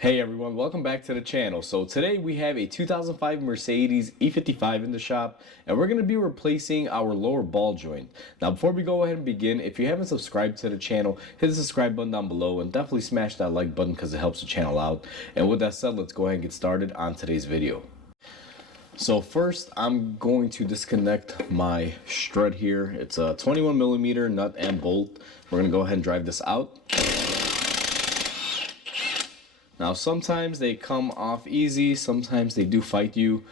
Hey everyone, welcome back to the channel. So today we have a 2005 Mercedes E55 in the shop, and we're going to be replacing our lower ball joint. Now before we go ahead and begin, if you haven't subscribed to the channel, hit the subscribe button down below and definitely smash that like button because it helps the channel out. And with that said, let's go ahead and get started on today's video. So first I'm going to disconnect my strut here. It's a 21 millimeter nut and bolt. We're going to go ahead and drive this out. Now sometimes they come off easy, sometimes they do fight you.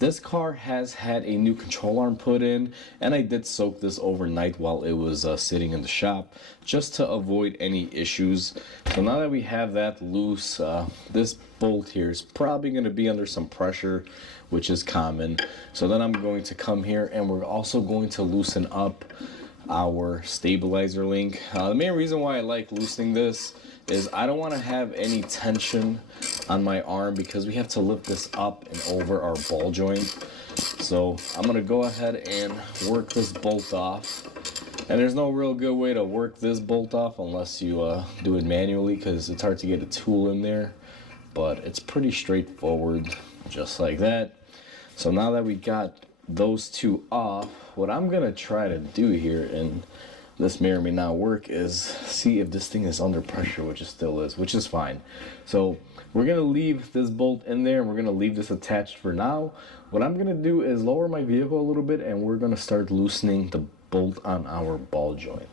This car has had a new control arm put in, and I did soak this overnight while it was sitting in the shop just to avoid any issues. So now that we have that loose, this bolt here is probably going to be under some pressure, which is common. So then I'm going to come here and we're also going to loosen up our stabilizer link. The main reason why I like loosening this is I don't want to have any tension on my arm because we have to lift this up and over our ball joint. So I'm going to go ahead and work this bolt off. And there's no real good way to work this bolt off unless you do it manually, because it's hard to get a tool in there. But it's pretty straightforward, just like that. So now that we got those two off, what I'm going to try to do here, and this may or may not work, is see if this thing is under pressure, which it still is, which is fine. So we're going to leave this bolt in there and we're going to leave this attached for now. What I'm going to do is lower my vehicle a little bit and we're going to start loosening the bolt on our ball joint.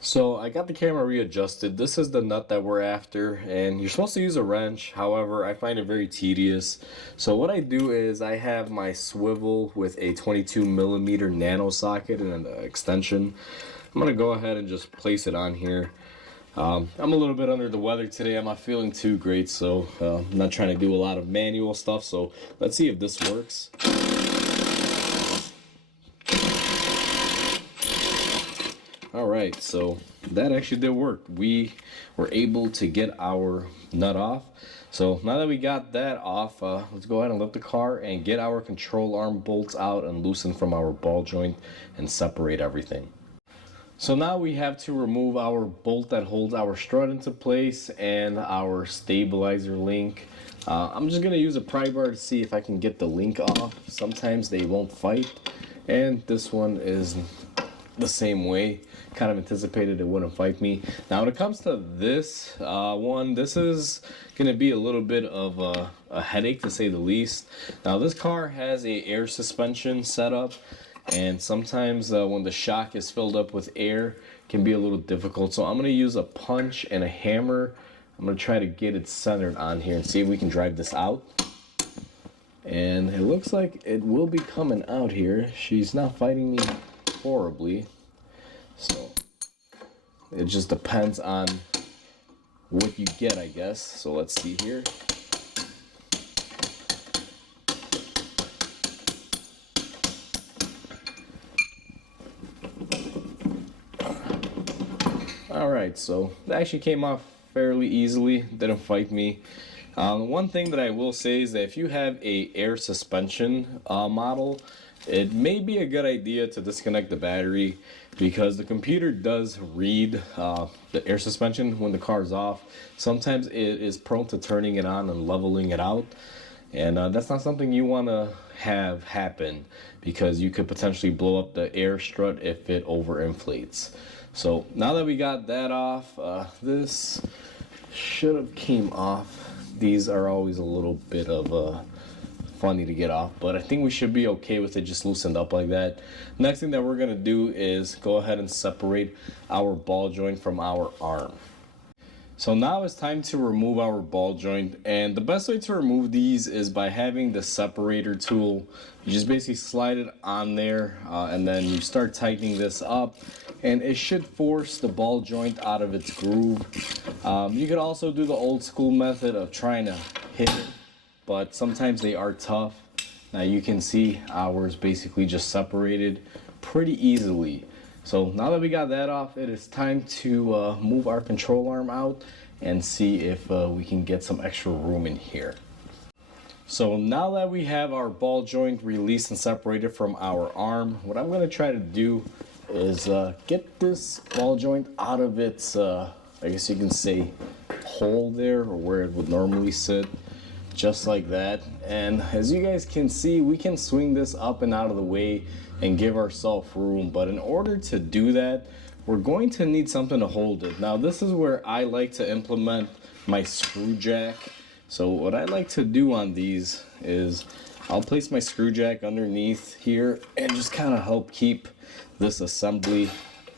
So I got the camera readjusted. This is the nut that we're after, and you're supposed to use a wrench. However, I find it very tedious. So what I do is I have my swivel with a 22 millimeter nano socket and an extension. I'm gonna go ahead and just place it on here. I'm a little bit under the weather today. I'm not feeling too great, so I'm not trying to do a lot of manual stuff. So let's see if this works. Alright, so that actually did work. We were able to get our nut off. So now that we got that off, let's go ahead and lift the car and get our control arm bolts out and loosen from our ball joint and separate everything. So now we have to remove our bolt that holds our strut into place and our stabilizer link. I'm just going to use a pry bar to see if I can get the link off. Sometimes they won't fight, and this one is the same way. Kind of anticipated it wouldn't fight me. Now when it comes to this one, this is gonna be a little bit of a headache, to say the least. Now this car has a air suspension setup, and sometimes when the shock is filled up with air, it can be a little difficult. So I'm gonna use a punch and a hammer. I'm gonna try to get it centered on here and see if we can drive this out. And it looks like it will be coming out here. She's not fighting me horribly, so it just depends on what you get, I guess. So let's see here. Alright, so it actually came off fairly easily, didn't fight me. One thing that I will say is that if you have a air suspension model, it may be a good idea to disconnect the battery, because the computer does read the air suspension when the car is off. Sometimes it is prone to turning it on and leveling it out, and that's not something you want to have happen, because you could potentially blow up the air strut if it overinflates. So now that we got that off, this should have came off. These are always a little bit of funny to get off, but I think we should be okay with it just loosened up like that. Next thing that we're gonna do is go ahead and separate our ball joint from our arm. So now it's time to remove our ball joint, and the best way to remove these is by having the separator tool. You just basically slide it on there, and then you start tightening this up, and it should force the ball joint out of its groove. You could also do the old school method of trying to hit it, but sometimes they are tough. Now you can see ours basically just separated pretty easily. So now that we got that off, it is time to move our control arm out and see if we can get some extra room in here. So now that we have our ball joint released and separated from our arm, what I'm going to try to do is get this ball joint out of its, I guess you can say, hole there, or where it would normally sit, just like that. And as you guys can see, we can swing this up and out of the way and give ourselves room. But in order to do that, we're going to need something to hold it. Now this is where I like to implement my screw jack. So what I like to do on these is I'll place my screw jack underneath here and just kind of help keep this assembly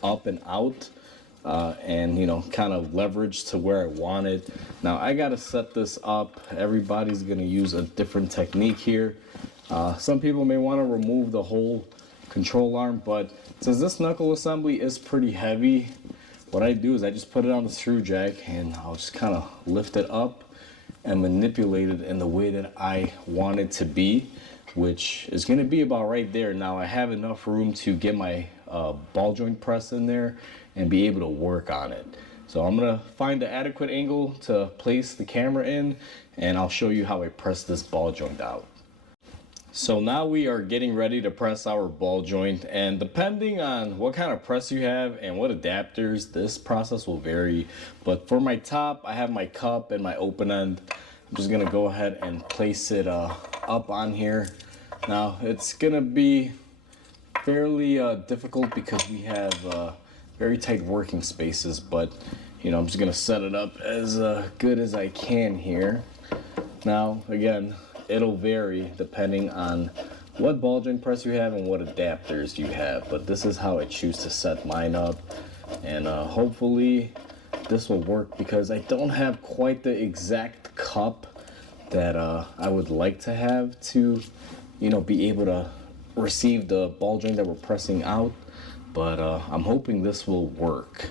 up and out, and you know, kind of leverage to where I want it. Now I gotta set this up. Everybody's gonna use a different technique here. Some people may want to remove the whole control arm, but since this knuckle assembly is pretty heavy, what I do is I just put it on the screw jack and I'll just kind of lift it up and manipulate it in the way that I want it to be, which is going to be about right there. Now I have enough room to get my ball joint press in there and be able to work on it. So I'm going to find the adequate angle to place the camera in, and I'll show you how I press this ball joint out. So now we are getting ready to press our ball joint, and depending on what kind of press you have and what adapters, this process will vary. But for my top, I have my cup and my open end. I'm just gonna go ahead and place it up on here. Now it's gonna be fairly difficult because we have very tight working spaces, but you know, I'm just gonna set it up as good as I can here. Now again, it'll vary depending on what ball joint press you have and what adapters you have, but this is how I choose to set mine up, and hopefully this will work because I don't have quite the exact cup that I would like to have to, you know, be able to receive the ball joint that we're pressing out, but I'm hoping this will work.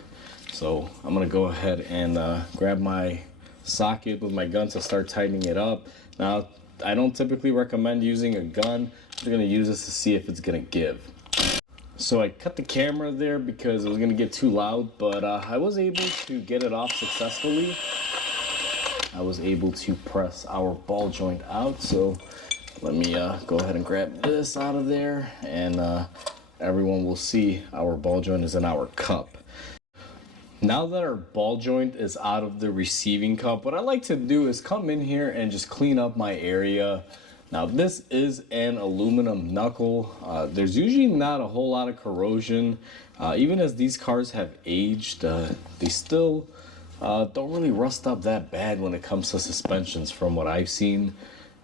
So I'm gonna go ahead and grab my socket with my gun to start tightening it up. Now I don't typically recommend using a gun. I'm gonna use this to see if it's gonna give. So I cut the camera there because it was gonna get too loud, but I was able to get it off successfully. I was able to press our ball joint out. So let me go ahead and grab this out of there, and everyone will see our ball joint is in our cup. Now that our ball joint is out of the receiving cup, what I like to do is come in here and just clean up my area. Now this is an aluminum knuckle. There's usually not a whole lot of corrosion. Even as these cars have aged, they still don't really rust up that bad when it comes to suspensions from what I've seen.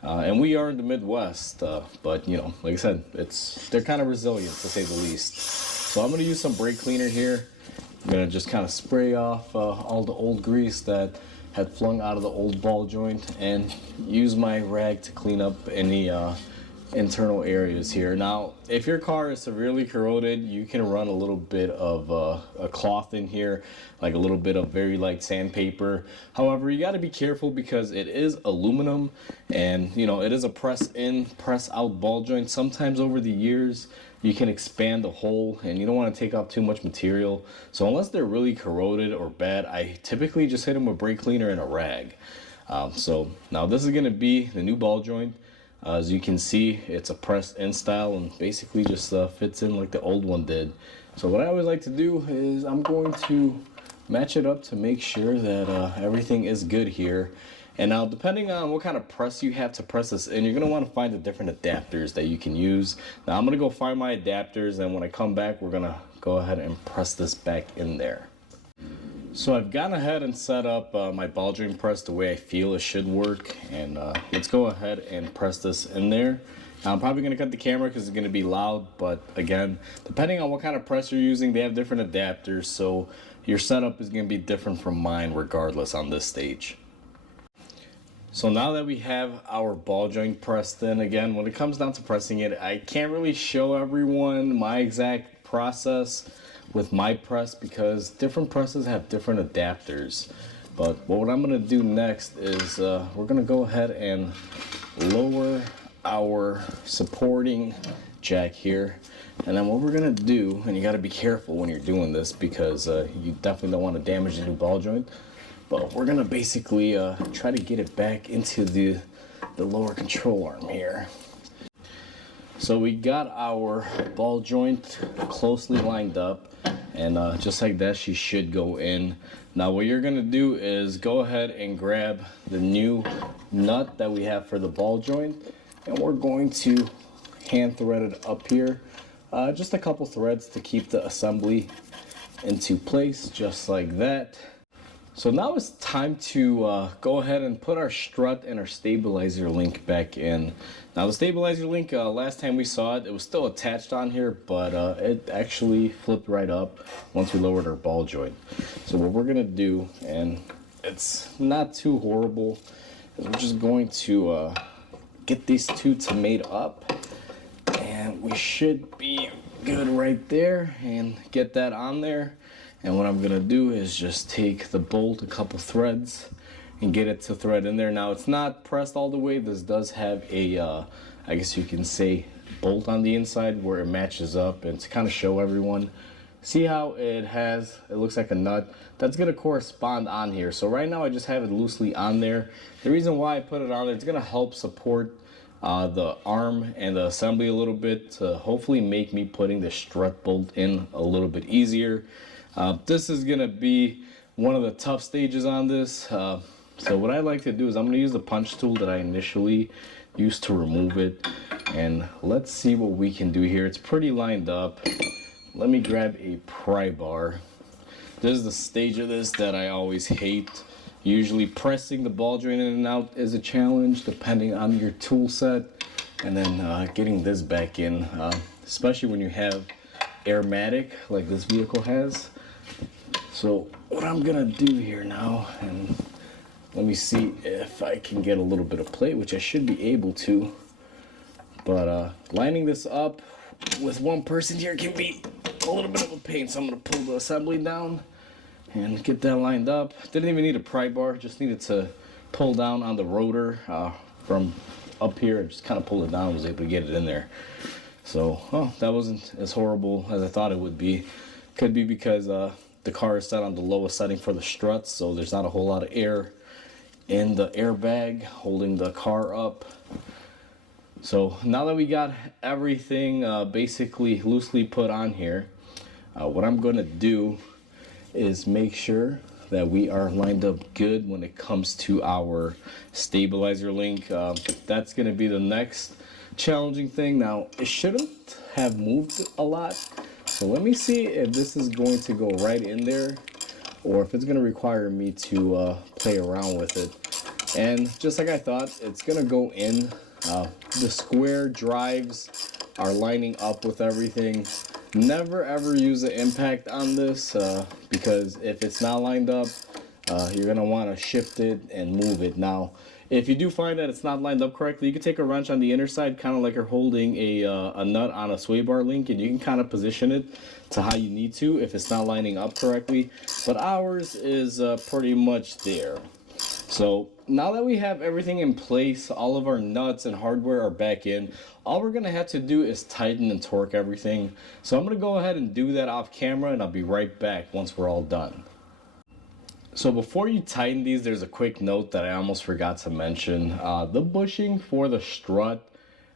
And we are in the Midwest, but you know, like I said, they're kind of resilient to say the least. So I'm gonna use some brake cleaner here. I'm gonna just kind of spray off all the old grease that had flung out of the old ball joint and use my rag to clean up any internal areas here. Now, if your car is severely corroded, you can run a little bit of a cloth in here, like a little bit of very light sandpaper. However, you got to be careful because it is aluminum, and you know, it is a press in, press out ball joint. Sometimes over the years, you can expand the hole and you don't want to take off too much material. So unless they're really corroded or bad, I typically just hit them with brake cleaner and a rag. So now this is going to be the new ball joint. As you can see, it's a press in style and basically just fits in like the old one did. So what I always like to do is I'm going to match it up to make sure that everything is good here. And now, depending on what kind of press you have to press this in, you're going to want to find the different adapters that you can use. Now I'm going to go find my adapters, and when I come back, we're going to go ahead and press this back in there. So I've gone ahead and set up my ball joint press the way I feel it should work, and let's go ahead and press this in there. Now I'm probably going to cut the camera because it's going to be loud, but again, depending on what kind of press you're using, they have different adapters, so your setup is going to be different from mine regardless on this stage. So now that we have our ball joint pressed in, again, when it comes down to pressing it, I can't really show everyone my exact process with my press because different presses have different adapters. But what I'm going to do next is we're going to go ahead and lower our supporting jack here. And then what we're going to do, and you got to be careful when you're doing this because you definitely don't want to damage the new ball joint. But we're gonna basically try to get it back into the lower control arm here. So we got our ball joint closely lined up, and just like that she should go in. Now what you're gonna do is go ahead and grab the new nut that we have for the ball joint, and we're going to hand thread it up here, just a couple threads to keep the assembly into place, just like that. So now it's time to go ahead and put our strut and our stabilizer link back in. Now the stabilizer link, last time we saw it, it was still attached on here, but it actually flipped right up once we lowered our ball joint. So what we're gonna do, and it's not too horrible, is we're just going to get these two to mate up, and we should be good right there, and get that on there. And what I'm gonna do is just take the bolt, a couple threads, and get it to thread in there. Now it's not pressed all the way. This does have a, I guess you can say, bolt on the inside where it matches up, and to kind of show everyone. See how it looks like a nut that's gonna correspond on here. So right now I just have it loosely on there. The reason why I put it on there, it's gonna help support the arm and the assembly a little bit to hopefully make me putting the strut bolt in a little bit easier. This is gonna be one of the tough stages on this. So what I like to do is I'm gonna use the punch tool that I initially used to remove it. And let's see what we can do here. It's pretty lined up. Let me grab a pry bar. This is the stage of this that I always hate. Usually pressing the ball joint in and out is a challenge depending on your tool set. And then getting this back in, especially when you have airmatic like this vehicle has. So what I'm gonna do here now, and let me see if I can get a little bit of play, which I should be able to. But lining this up with one person here can be a little bit of a pain. So I'm gonna pull the assembly down and get that lined up. Didn't even need a pry bar, just needed to pull down on the rotor from up here. I just kind of pulled it down and was able to get it in there. So, that wasn't as horrible as I thought it would be. Could be because the car is set on the lowest setting for the struts, so there's not a whole lot of air in the airbag holding the car up. So now that we got everything basically loosely put on here, what I'm gonna do is make sure that we are lined up good when it comes to our stabilizer link. That's gonna be the next challenging thing. Now it shouldn't have moved a lot, so let me see if this is going to go right in there or if it's gonna require me to play around with it. And just like I thought, it's gonna go in. The square drives are lining up with everything. Never ever use the impact on this because if it's not lined up, you're gonna want to shift it and move it. Now if you do find that it's not lined up correctly, you can take a wrench on the inner side, kind of like you're holding a nut on a sway bar link, and you can kind of position it to how you need to if it's not lining up correctly. But ours is pretty much there. So now that we have everything in place, all of our nuts and hardware are back in, all we're gonna have to do is tighten and torque everything. So I'm gonna go ahead and do that off camera, and I'll be right back once we're all done. So before you tighten these, there's a quick note that I almost forgot to mention. The bushing for the strut,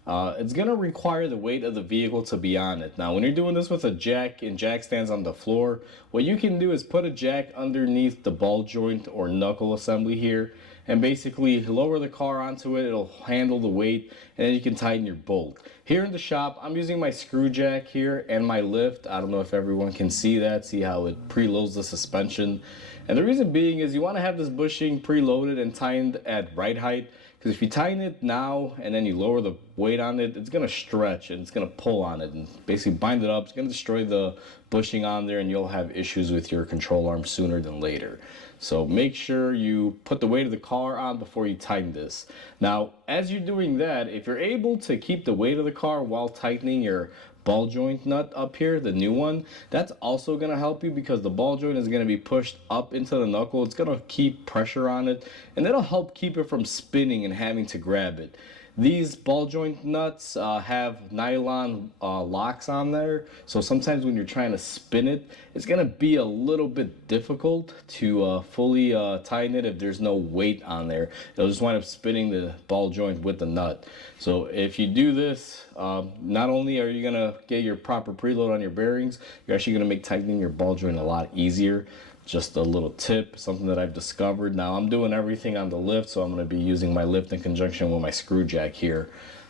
it's gonna require the weight of the vehicle to be on it. Now when you're doing this with a jack and jack stands on the floor, what you can do is put a jack underneath the ball joint or knuckle assembly here and basically lower the car onto it. It'll handle the weight, and then you can tighten your bolt. Here in the shop, I'm using my screw jack here and my lift. I don't know if everyone can see that, see how it preloads the suspension. And the reason being is you want to have this bushing preloaded and tightened at right height, because if you tighten it now and then you lower the weight on it, it's going to stretch and it's going to pull on it and basically bind it up. It's going to destroy the bushing on there, and you'll have issues with your control arm sooner than later. So make sure you put the weight of the car on before you tighten this. Now, as you're doing that, if you're able to keep the weight of the car while tightening your ball joint nut up here, the new one, that's also going to help you because the ball joint is going to be pushed up into the knuckle. It's going to keep pressure on it, and that'll help keep it from spinning and having to grab it. These ball joint nuts have nylon locks on there, so sometimes when you're trying to spin it, it's gonna be a little bit difficult to fully tighten it if there's no weight on there. It'll just wind up spinning the ball joint with the nut. So if you do this, not only are you gonna get your proper preload on your bearings, you're actually gonna make tightening your ball joint a lot easier. Just a little tip, something that I've discovered. Now I'm doing everything on the lift, so I'm going to be using my lift in conjunction with my screw jack here,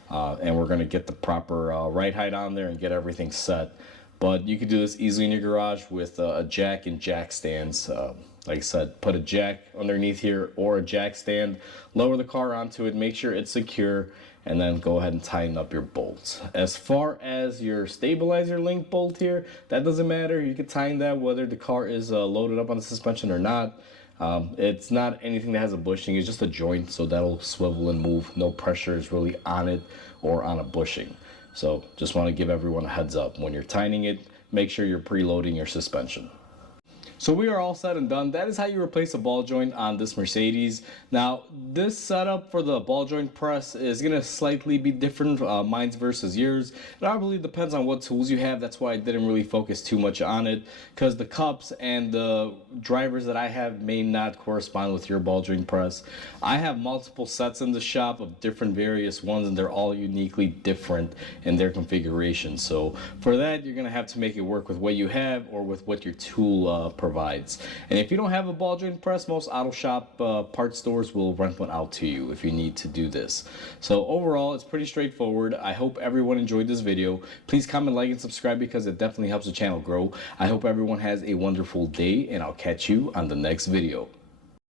and we're going to get the proper right height on there and get everything set. But you could do this easily in your garage with a jack and jack stands. Like I said, put a jack underneath here or a jack stand, lower the car onto it, make sure it's secure, and then go ahead and tighten up your bolts. As far as your stabilizer link bolt here, that doesn't matter. You can tighten that whether the car is loaded up on the suspension or not. It's not anything that has a bushing, it's just a joint, so that'll swivel and move. No pressure is really on it or on a bushing. So just want to give everyone a heads up. When you're tightening it, make sure you're preloading your suspension. So we are all set and done. That is how you replace a ball joint on this Mercedes. Now, this setup for the ball joint press is going to slightly be different, mine's versus yours. It probably depends on what tools you have. That's why I didn't really focus too much on it, because the cups and the drivers that I have may not correspond with your ball joint press. I have multiple sets in the shop of different various ones, and they're all uniquely different in their configuration. So for that, you're going to have to make it work with what you have or with what your tool provides. And if you don't have a ball joint press, most auto shop part stores will rent one out to you if you need to do this. So overall, it's pretty straightforward. I hope everyone enjoyed this video. Please comment, like, and subscribe because it definitely helps the channel grow. I hope everyone has a wonderful day, and I'll catch you on the next video.